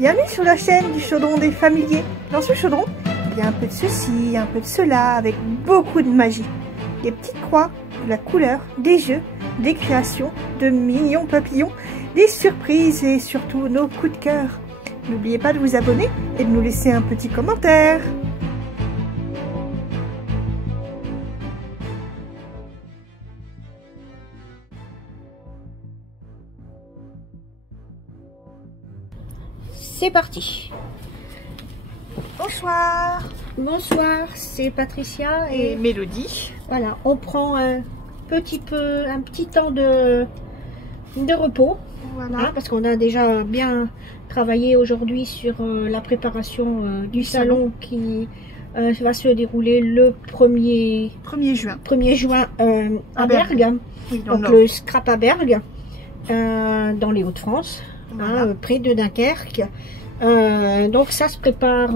Bienvenue sur la chaîne du chaudron des familiers. Dans ce chaudron, il y a un peu de ceci, un peu de cela, avec beaucoup de magie. Des petites croix, de la couleur, des jeux, des créations, de mignons papillons, des surprises et surtout nos coups de cœur. N'oubliez pas de vous abonner et de nous laisser un petit commentaire. C'est parti. Bonsoir. Bonsoir, c'est Patricia Et Mélodie. Voilà, on prend un petit temps de repos. Voilà. Hein, parce qu'on a déjà bien travaillé aujourd'hui sur la préparation du salon qui va se dérouler le 1er juin à Bergue. Oui, donc le Scrap à Bergue, dans les Hauts-de-France. Voilà. Près de Dunkerque. Donc ça se prépare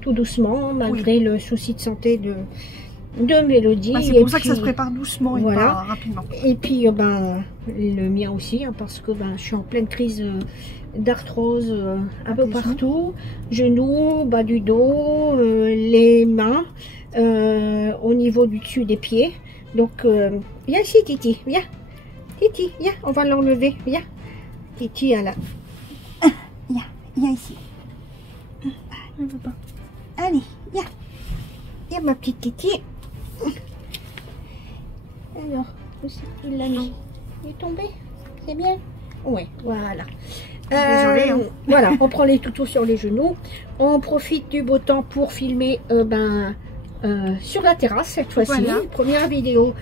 tout doucement, malgré le souci de santé de Mélodie. C'est pour ça que ça se prépare doucement et pas rapidement. Et puis le mien aussi, hein, parce que je suis en pleine crise d'arthrose un peu partout. Genoux, bas du dos, les mains, au niveau du dessus des pieds. Donc viens ici Titi, viens. Titi, viens, on va l'enlever, viens. Titi, à la... Viens ici. Ne veut pas. Allez, viens. Viens, ma petite Titi. Alors, où c'est qu'il l'a mis? Il est tombé? C'est bien? Oui, voilà. Désolée. Hein. Voilà, on prend les toutous sur les genoux. On profite du beau temps pour filmer sur la terrasse cette fois-ci. Voilà. Première vidéo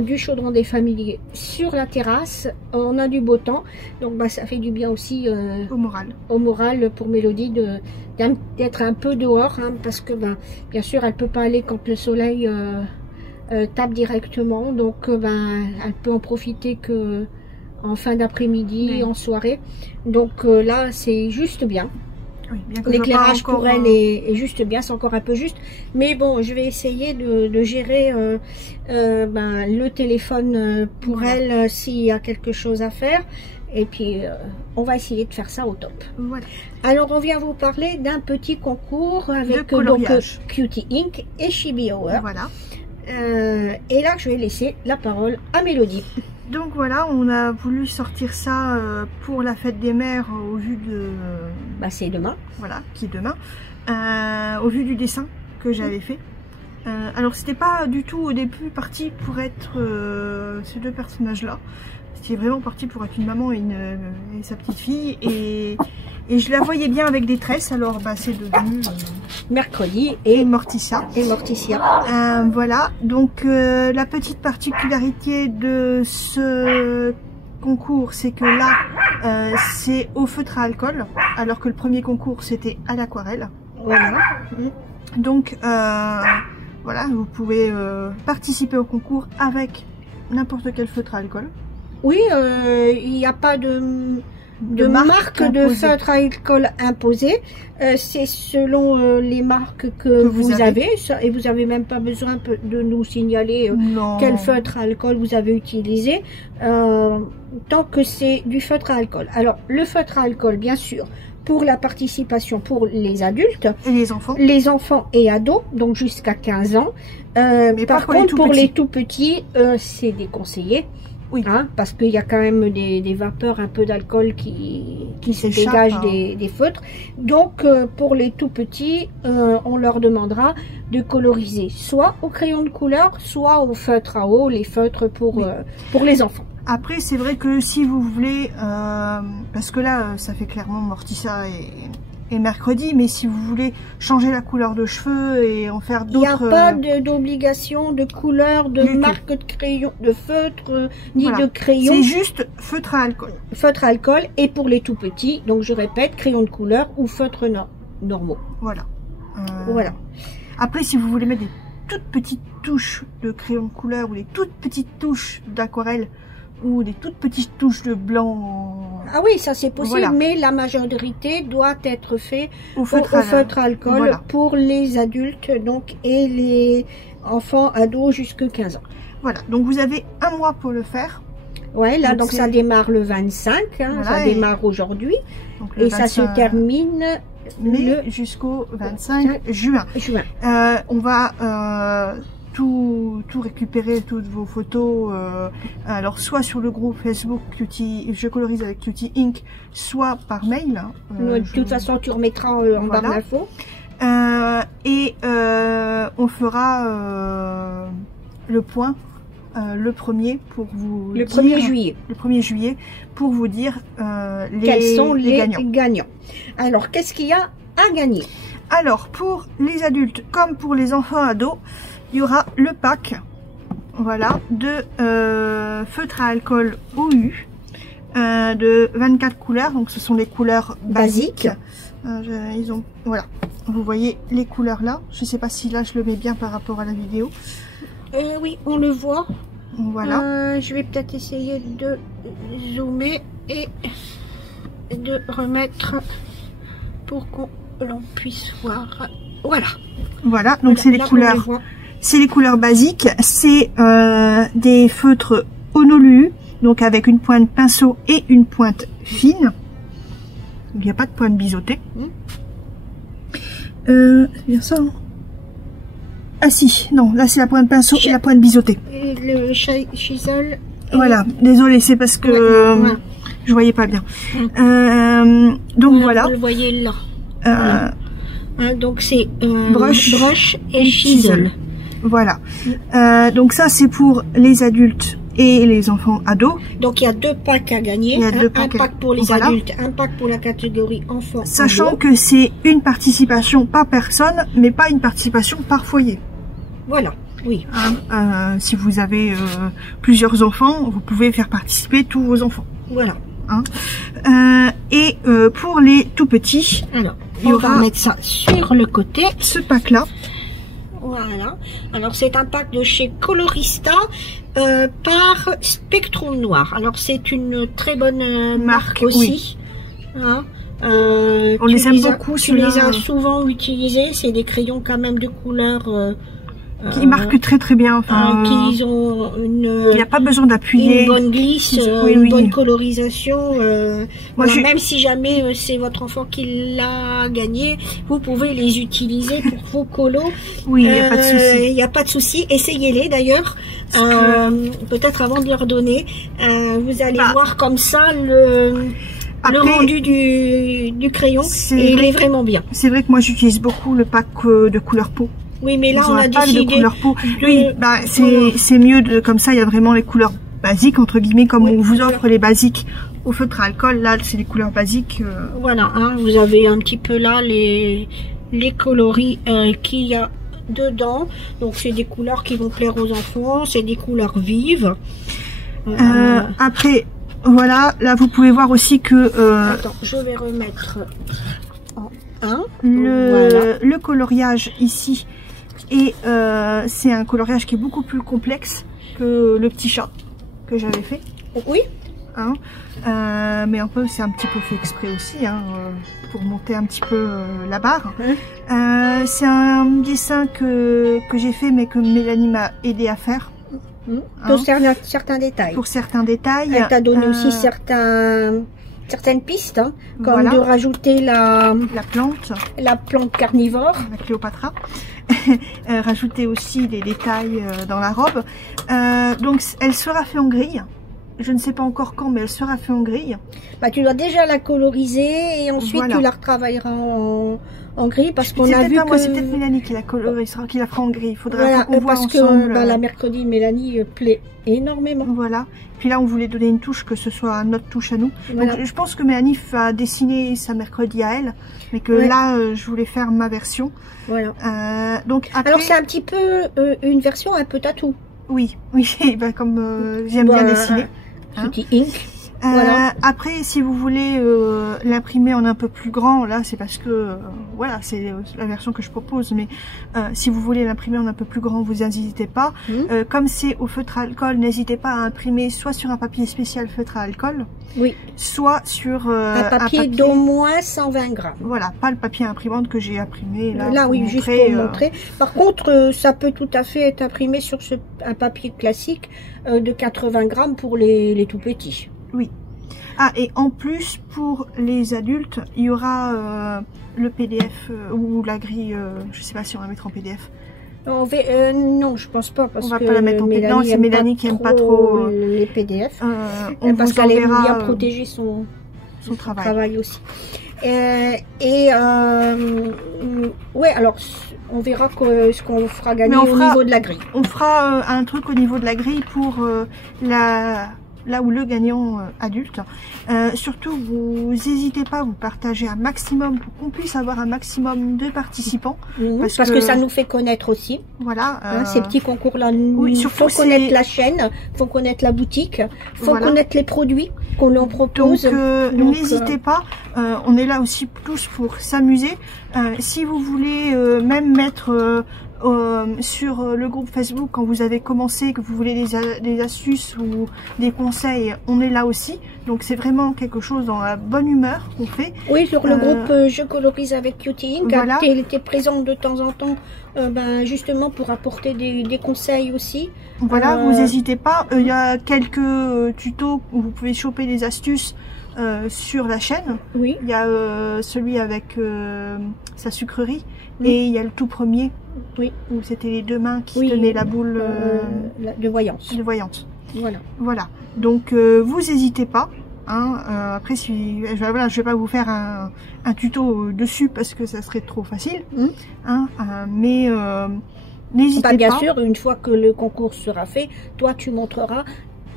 du chaudron des familiers sur la terrasse. On a du beau temps, donc ça fait du bien aussi au moral pour Mélodie d'être un peu dehors, hein, parce que bien sûr elle peut pas aller quand le soleil tape directement, donc elle peut en profiter que en fin d'après-midi, en soirée. Donc là c'est juste bien. Oui, l'éclairage pour elle est juste bien, c'est encore un peu juste, mais bon, je vais essayer de gérer le téléphone pour elle s'il y a quelque chose à faire, et puis on va essayer de faire ça au top. Voilà. Alors on vient vous parler d'un petit concours avec donc Cutie Ink et Chibi Hour. Voilà. Et là je vais laisser la parole à Mélodie. Donc voilà, on a voulu sortir ça pour la fête des mères au vu de... c'est demain. Voilà, qui est demain. Au vu du dessin que j'avais fait. Alors c'était pas du tout au début parti pour être ces deux personnages-là. C'était vraiment parti pour être une maman et sa petite fille. Et je la voyais bien avec des tresses, alors c'est devenu... Mercredi et Morticia. Voilà, donc la petite particularité de ce concours, c'est que là, c'est au feutre à alcool, alors que le premier concours, c'était à l'aquarelle. Voilà. Donc, voilà, vous pouvez participer au concours avec n'importe quel feutre à alcool. Oui, il n'y a pas de marque de feutre à alcool imposée. C'est selon les marques que vous avez. Et vous n'avez même pas besoin de nous signaler quel feutre à alcool vous avez utilisé. Tant que c'est du feutre à alcool. Alors, le feutre à alcool, bien sûr, pour la participation pour les adultes. Et les enfants. Les enfants et ados, donc jusqu'à 15 ans. Mais par contre, pour les tout petits, c'est déconseillé. Oui. Hein, parce qu'il y a quand même des vapeurs, un peu d'alcool qui se dégagent des feutres. Donc pour les tout petits, on leur demandera de coloriser soit au crayon de couleur, soit au feutre à eau, les feutres pour les enfants. Après c'est vrai que si vous voulez, parce que là ça fait clairement Morticia et mercredi, mais si vous voulez changer la couleur de cheveux et en faire d'autres... Il n'y a pas d'obligation de couleur, de marque de crayon, de feutre, ni de crayon. C'est juste feutre à alcool. Feutre à alcool, et pour les tout petits, donc je répète, crayon de couleur ou feutre normaux. Voilà. Voilà. Après, si vous voulez mettre des toutes petites touches de crayon de couleur ou des toutes petites touches d'aquarelle, ou des toutes petites touches de blanc. Ah oui, ça c'est possible, mais la majorité doit être fait au feutre à alcool pour les adultes donc et les enfants ados jusqu'à 15 ans. Voilà, donc vous avez un mois pour le faire. Ouais, là, donc ça démarre le 25, hein, voilà, ça démarre aujourd'hui. Et ça se termine jusqu'au 25 juin. On va tout récupérer, toutes vos photos, alors soit sur le groupe Facebook Cutie, je colorise avec Cutie Ink, soit par mail. De toute façon, tu remettras en barre d'infos. Et on fera le point le 1er pour vous le 1er juillet. Le 1er juillet pour vous dire quels sont les gagnants. Alors, qu'est-ce qu'il y a à gagner? Alors, pour les adultes comme pour les enfants ados, il y aura le pack, voilà, de feutre à alcool OU de 24 couleurs. Donc, ce sont les couleurs basiques. Ils ont, voilà, vous voyez les couleurs là. Je sais pas si là je le mets bien par rapport à la vidéo. Oui, on le voit. Voilà. Je vais peut-être essayer de zoomer et de remettre pour qu'on puisse voir. Voilà. Voilà, donc c'est les couleurs. C'est les couleurs basiques. C'est des feutres Honolulu, donc avec une pointe pinceau et une pointe fine. Il n'y a pas de pointe biseautée. C'est bien ça, hein? Ah si, non, là c'est la pointe pinceau et la pointe biseautée. Et le chisel. Voilà, désolé, c'est parce que je voyais pas bien. Donc voilà. Vous le voyez là. Donc c'est brush et chisel. Voilà. Donc ça c'est pour les adultes et les enfants ados. Donc il y a 2 packs à gagner. Un pack pour les adultes, un pack pour la catégorie enfants. Sachant que c'est une participation par personne, mais pas une participation par foyer. Voilà, oui. Si vous avez plusieurs enfants, vous pouvez faire participer tous vos enfants. Voilà. Et pour les tout petits, alors, on va mettre ça sur le côté. Ce pack-là. Voilà. Alors c'est un pack de chez Colorista par Spectrum Noir. Alors c'est une très bonne marque aussi. Oui. On les aime beaucoup. Tu les as souvent utilisés. C'est des crayons quand même de couleur qui marquent très très bien. Enfin, qui ont une. Il n'y a pas besoin d'appuyer. Une bonne glisse, une bonne colorisation. Moi, même si jamais c'est votre enfant qui l'a gagné, vous pouvez les utiliser pour vos colos. Oui, il n'y a pas de souci. Il n'y a pas de souci. Essayez-les d'ailleurs. Peut-être avant de leur donner, vous allez voir comme ça le rendu du crayon. Il est vraiment bien. C'est vrai que moi j'utilise beaucoup le pack de couleur peau. Oui, mais là on a décidé de couleur peau. Oui, bah c'est mieux comme ça. Il y a vraiment les couleurs basiques entre guillemets, comme on vous offre les basiques au feutre à alcool. Là, c'est les couleurs basiques. Voilà, vous avez un petit peu là les coloris qu'il y a dedans. Donc c'est des couleurs qui vont plaire aux enfants. C'est des couleurs vives. Après, voilà, là vous pouvez voir aussi que. Attends, je vais remettre en 1. Le coloriage ici. Et c'est un coloriage qui est beaucoup plus complexe que le petit chat que j'avais fait. Oui. Mais un peu, c'est un petit peu fait exprès aussi, pour monter un petit peu la barre. C'est un dessin que j'ai fait, mais que Mélanie m'a aidé à faire. Pour certains détails. Pour certains détails. Elle t'a donné aussi certaines pistes, comme de rajouter la plante carnivore. La Cléopatra. Rajouter aussi des détails dans la robe. Donc elle sera faite en grille. Je ne sais pas encore quand, mais elle sera faite en grille. Bah, tu dois déjà la coloriser et ensuite tu la retravailleras en grille, parce qu'on a vu que... C'est peut-être Mélanie qui la colorisera, qui la fera en grille. Il faudra qu'on voit ensemble. La mercredi, Mélanie plaît énormément. Voilà. Puis là, on voulait donner une touche, que ce soit notre touche à nous. Donc, je pense que Mélanie va dessiner sa mercredi à elle, mais que là, je voulais faire ma version. Voilà. Donc après... Alors, c'est un petit peu une version un peu tatou. Oui, oui, comme j'aime bien dessiner. Cutie Ink. Voilà. Après, si vous voulez l'imprimer en un peu plus grand, là c'est parce que voilà, c'est la version que je propose, mais si vous voulez l'imprimer en un peu plus grand, vous n'hésitez pas. Comme c'est au feutre à alcool, n'hésitez pas à imprimer soit sur un papier spécial feutre à alcool, oui, soit sur un papier d'au moins 120 grammes. Voilà, pas le papier imprimante que j'ai imprimé là oui, juste pour montrer. Par contre, ça peut tout à fait être imprimé sur un papier classique de 80 grammes pour les tout petits. Oui. Ah, et en plus, pour les adultes, il y aura le PDF ou la grille, je sais pas si on va mettre en PDF. Non, je pense pas, parce on va que pas la mettre en PDF. Non, c'est Mélanie qui aime pas trop les PDF. Parce qu'elle aime bien protéger son travail aussi. Ouais, alors on verra ce qu'on fera gagner au niveau de la grille. On fera un truc au niveau de la grille pour là où le gagnant adulte. Surtout, vous n'hésitez pas à vous partager un maximum pour qu'on puisse avoir un maximum de participants. Parce que ça nous fait connaître aussi. Voilà. Ces petits concours-là, il faut connaître la chaîne, il faut connaître la boutique, il faut connaître les produits qu'on leur propose. Donc n'hésitez pas, on est là aussi tous pour s'amuser. Si vous voulez même mettre sur le groupe Facebook, quand vous avez commencé, que vous voulez des astuces ou des conseils, on est là aussi. Donc c'est vraiment quelque chose dans la bonne humeur qu'on fait. Oui, sur le groupe Je colorise avec Cutie Ink, voilà. Elle était présente de temps en temps, justement pour apporter des conseils aussi. Voilà, vous n'hésitez pas. Il y a quelques tutos où vous pouvez choper des astuces sur la chaîne. Oui. Il y a celui avec sa sucrerie et il y a le tout premier. Oui. Où c'était les deux mains qui tenaient la boule de voyance. Voilà. Voilà. Donc vous n'hésitez pas. Hein, après, voilà, je vais pas vous faire un tuto dessus parce que ça serait trop facile. Hein, mais n'hésitez pas. Bien sûr, une fois que le concours sera fait, toi tu montreras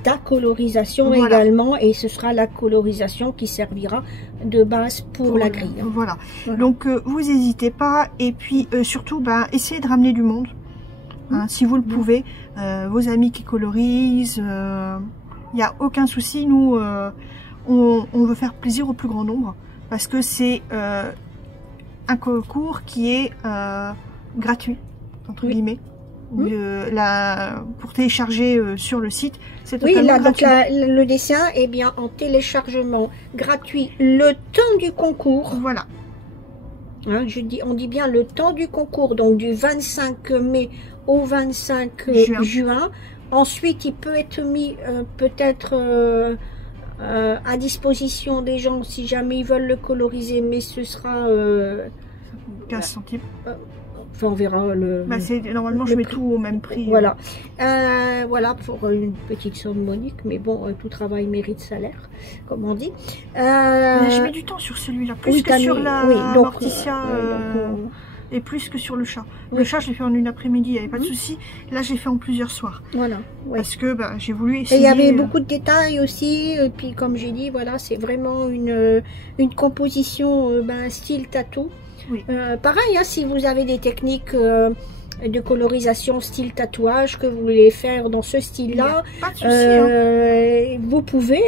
ta colorisation également, et ce sera la colorisation qui servira de base pour la grille. Voilà. Donc vous n'hésitez pas, et puis surtout essayez de ramener du monde. Si vous le pouvez, vos amis qui colorisent, il n'y a aucun souci. Nous on veut faire plaisir au plus grand nombre parce que c'est un concours qui est gratuit entre guillemets. Pour télécharger sur le site, c'est totalement gratuit. Donc le dessin est bien en téléchargement gratuit le temps du concours. Voilà. Hein, on dit bien le temps du concours, donc du 25 mai au 25 juin. Ensuite, il peut être mis peut-être à disposition des gens si jamais ils veulent le coloriser, mais ce sera 15 centimes. Enfin, on verra normalement, je mets tout au même prix. Voilà. Voilà, pour une petite somme monique, mais bon, tout travail mérite salaire, comme on dit. Je mets du temps sur celui-là, plus que sur la Morticia, et plus que sur le chat. Le chat, je l'ai fait en une après-midi, il n'y avait pas de souci. Là, j'ai fait en plusieurs soirs. Voilà. Parce que j'ai voulu essayer. Et il y avait beaucoup de détails aussi, et puis comme j'ai dit, voilà, c'est vraiment une composition style tatou. Oui. Pareil, hein, si vous avez des techniques de colorisation style tatouage que vous voulez faire dans ce style-là, vous pouvez.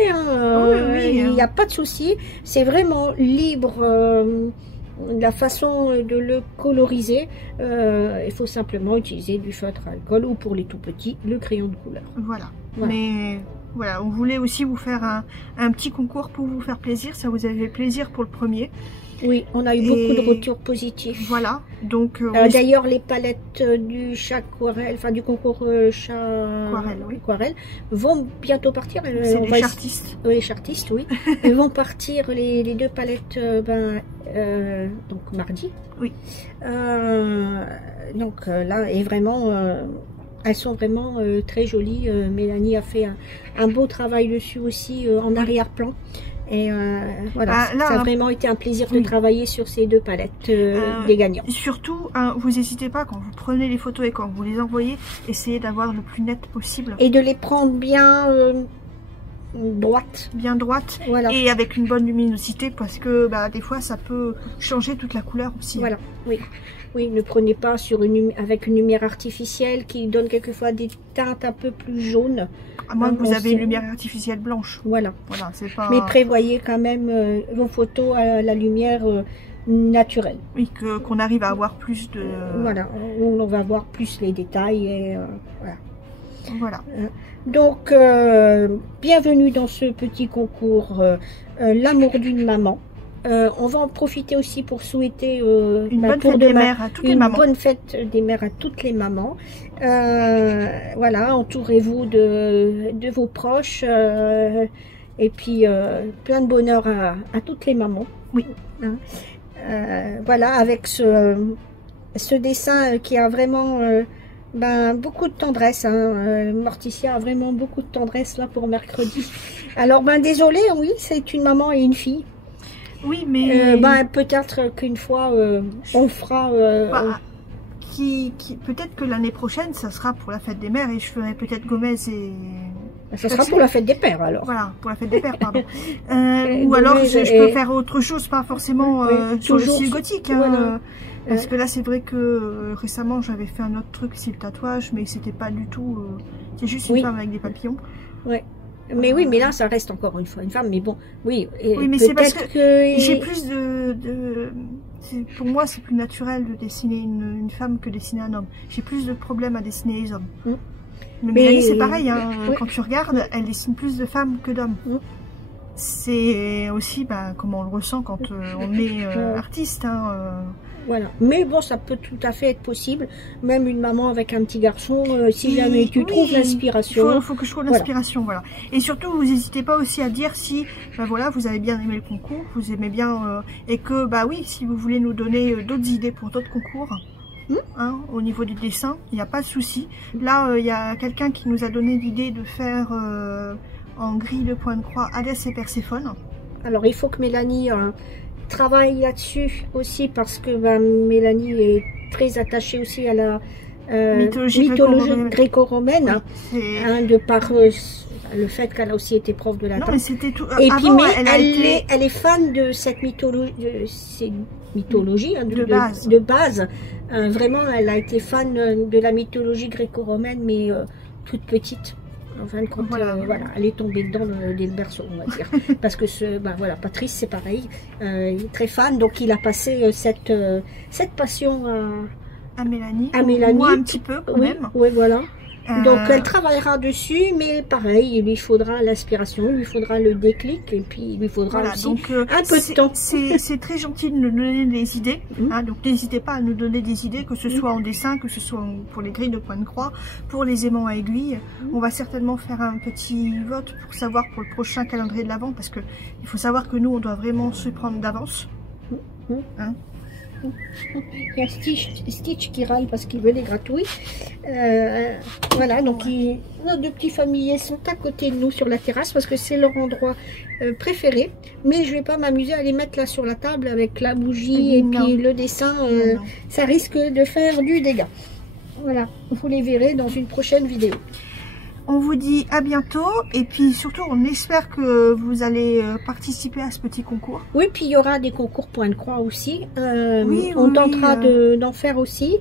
Il n'y a pas de souci. C'est vraiment libre la façon de le coloriser. Il faut simplement utiliser du feutre à alcool ou pour les tout petits, le crayon de couleur. Voilà. Mais voilà, on voulait aussi vous faire un petit concours pour vous faire plaisir. Ça vous avait plaisir pour le premier. Oui, on a eu beaucoup de retours positifs. Voilà, donc... d'ailleurs, les palettes du chat aquarelle, enfin du concours chat aquarelle, vont bientôt partir. C'est les chartistes. Les chartistes, oui. Elles vont partir, les deux palettes, donc mardi. Oui. Donc là, et vraiment... elles sont vraiment très jolies. Mélanie a fait un beau travail dessus aussi en arrière-plan. Et voilà, ça a vraiment été un plaisir de travailler sur ces deux palettes des gagnants. Surtout, vous n'hésitez pas, quand vous prenez les photos et quand vous les envoyez, essayez d'avoir le plus net possible. Et de les prendre bien droite. Bien droite. Voilà. Et avec une bonne luminosité parce que bah, des fois ça peut changer toute la couleur aussi. Voilà, oui. Oui, ne prenez pas sur avec une lumière artificielle qui donne quelquefois des teintes un peu plus jaunes. À moins que vous avez une lumière artificielle blanche. Voilà. Voilà, c'est pas... Mais prévoyez quand même vos photos à la lumière naturelle. Oui, qu'on arrive à avoir plus de... Voilà, où on va voir plus les détails. Et, voilà. Voilà. Donc, bienvenue dans ce petit concours L'amour d'une maman. On va en profiter aussi pour souhaiter une bonne fête des mères à toutes les mamans. Une bonne fête des mères à toutes les mamans. Voilà, entourez-vous de vos proches et puis plein de bonheur à toutes les mamans. Oui. Hein. Voilà, avec ce dessin qui a vraiment beaucoup de tendresse. Hein. Morticia a vraiment beaucoup de tendresse là pour mercredi. Alors, désolé, oui, c'est une maman et une fille. Oui, mais... peut-être qu'une fois, on fera... peut-être que l'année prochaine, ça sera pour la fête des mères et je ferai peut-être Gomez et... Ça sera pour la fête des pères, alors. Voilà, pour la fête des pères, pardon. Ou alors, je peux faire autre chose, pas forcément sur le style gothique. Hein, voilà. Parce que là, c'est vrai que récemment, j'avais fait un autre truc, c'est le tatouage, mais c'était pas du tout... c'est juste une femme avec des papillons. Ouais. Mais oui, mais là, ça reste encore une fois une femme. Mais bon, oui. Oui, mais c'est parce que j'ai plus pour moi, c'est plus naturel de dessiner une femme que dessiner un homme. J'ai plus de problèmes à dessiner les hommes. Mais Mélanie, c'est pareil. Hein, quand tu regardes, elle dessine plus de femmes que d'hommes. C'est aussi comment on le ressent quand on est artiste. Hein, Voilà, mais bon, ça peut tout à fait être possible, même une maman avec un petit garçon, si jamais tu trouves l'inspiration. Il faut que je trouve l'inspiration, voilà. Et surtout, vous n'hésitez pas aussi à dire si, voilà, vous avez bien aimé le concours, vous aimez bien, et que, oui, si vous voulez nous donner d'autres idées pour d'autres concours, hein, au niveau du dessin, il n'y a pas de souci. Là, il y a quelqu'un qui nous a donné l'idée de faire en grille de point de croix Hadès et Perséphone. Alors, il faut que Mélanie... travaille là-dessus aussi parce que Mélanie est très attachée aussi à la mythologie gréco-romaine, de par le fait qu'elle a aussi été prof de latin. Non, mais c'était tout. Et puis, mais elle est fan de cette mythologie, de base. Vraiment, elle a été fan de la mythologie gréco-romaine, mais toute petite. En fin de compte, voilà, elle est tombée dedans dès le berceau, on va dire. Parce que voilà, Patrice, c'est pareil, il est très fan, donc il a passé cette passion à Mélanie. Moi un petit peu quand même. Oui, voilà. Donc elle travaillera dessus, mais pareil, il lui faudra l'inspiration, il lui faudra le déclic, et puis il lui faudra aussi un peu de temps. C'est très gentil de nous donner des idées, hein, donc n'hésitez pas à nous donner des idées, que ce soit en dessin, que ce soit pour les grilles de point de croix, pour les aimants à aiguille. On va certainement faire un petit vote pour savoir pour le prochain calendrier de l'Avent, parce que il faut savoir que nous, on doit vraiment se prendre d'avance. Hein. Il y a Stitch qui râle parce qu'il veut les gratouilles. Voilà, donc nos deux petits familiers sont à côté de nous sur la terrasse parce que c'est leur endroit préféré. Mais je vais pas m'amuser à les mettre là sur la table avec la bougie et puis le dessin. Ça risque de faire du dégât. Voilà, vous les verrez dans une prochaine vidéo. On vous dit à bientôt et puis surtout on espère que vous allez participer à ce petit concours. Oui, puis il y aura des concours point de croix aussi. On tentera d'en faire aussi.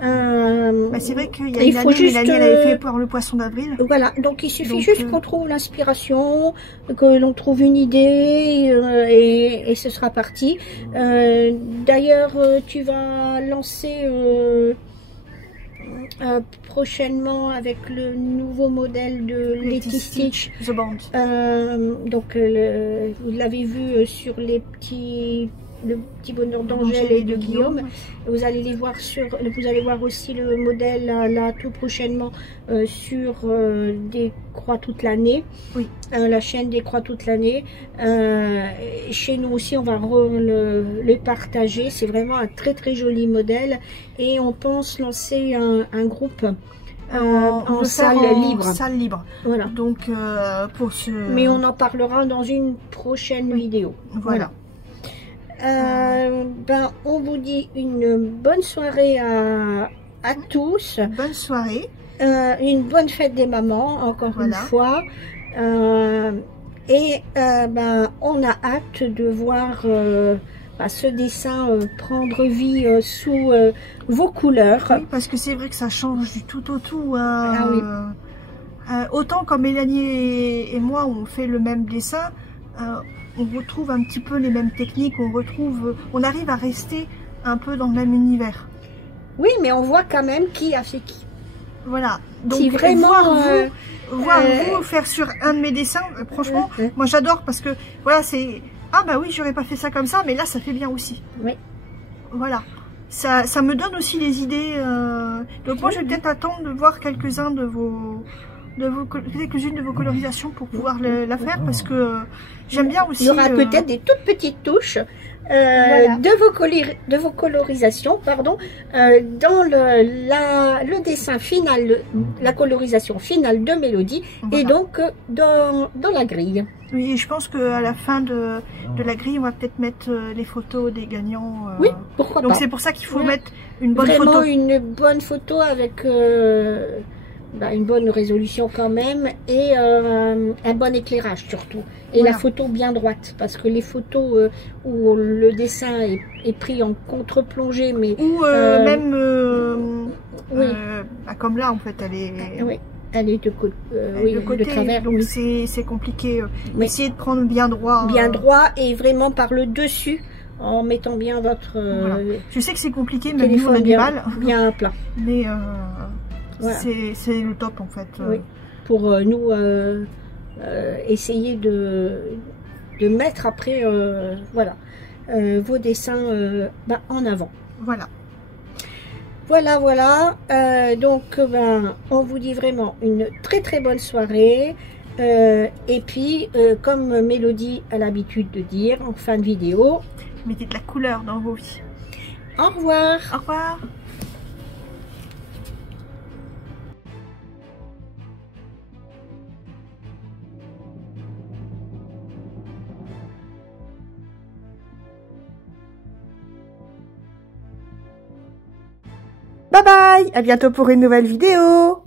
C'est vrai qu'il y a une année, Mélanie elle avait fait pour le poisson d'avril. Voilà, donc il suffit juste qu'on trouve l'inspiration, que l'on trouve une idée et ce sera parti. D'ailleurs, tu vas lancer... prochainement avec le nouveau modèle de Letty Stitch, The Band. Donc vous l'avez vu sur le petit bonheur d'Angèle et de Guillaume. Vous allez les voir vous allez voir aussi le modèle là tout prochainement sur des croix toute l'année. Oui. La chaîne des croix toute l'année. Chez nous aussi on va le partager. C'est vraiment un très très joli modèle et on pense lancer un groupe en salle libre. Voilà. Donc pour ce... Mais on en parlera dans une prochaine vidéo. Voilà. On vous dit une bonne soirée à tous. Bonne soirée. Une bonne fête des mamans, encore une fois. On a hâte de voir ce dessin prendre vie sous vos couleurs. Oui, parce que c'est vrai que ça change du tout au tout. Hein. Ah oui. Autant quand Mélanie et moi on fait le même dessin, on retrouve un petit peu les mêmes techniques, on arrive à rester un peu dans le même univers. Oui, mais on voit quand même qui a fait qui. Voilà. Donc si vraiment voir vous faire sur un de mes dessins, franchement, moi j'adore parce que voilà, c'est ah bah oui, j'aurais pas fait ça comme ça, mais là ça fait bien aussi. Oui. Voilà. Ça me donne aussi les idées. Donc moi je vais peut-être attendre de voir quelques-unes de vos colorisations pour pouvoir la faire parce que j'aime bien aussi. Il y aura peut-être des toutes petites touches voilà. de vos colorisations, pardon, dans le dessin final, la colorisation finale de Mélodie, voilà. Et donc dans la grille. Oui, je pense qu'à la fin de la grille, on va peut-être mettre les photos des gagnants. Oui, pourquoi pas. Donc c'est pour ça qu'il faut mettre une bonne photo. Vraiment une bonne photo avec une bonne résolution quand même et un bon éclairage surtout. Et voilà. La photo bien droite, parce que les photos où le dessin est pris en contre-plongée, mais... Ou même... oui. Comme là, en fait, elle est... Oui. Elle est de côté, de travers. Donc c'est compliqué. Oui. Essayez de prendre bien droit. Bien droit et vraiment par le dessus, en mettant bien votre... Voilà. Je sais que c'est compliqué, mais nous on a du mal. Bien plat. Mais voilà. C'est le top en fait. Oui. Pour nous essayer de mettre après voilà, vos dessins en avant. Voilà. Voilà. Donc, on vous dit vraiment une très bonne soirée. Et puis, comme Mélodie a l'habitude de dire en fin de vidéo, mettez de la couleur dans vos vies. Au revoir. Au revoir. Bye bye, à bientôt pour une nouvelle vidéo.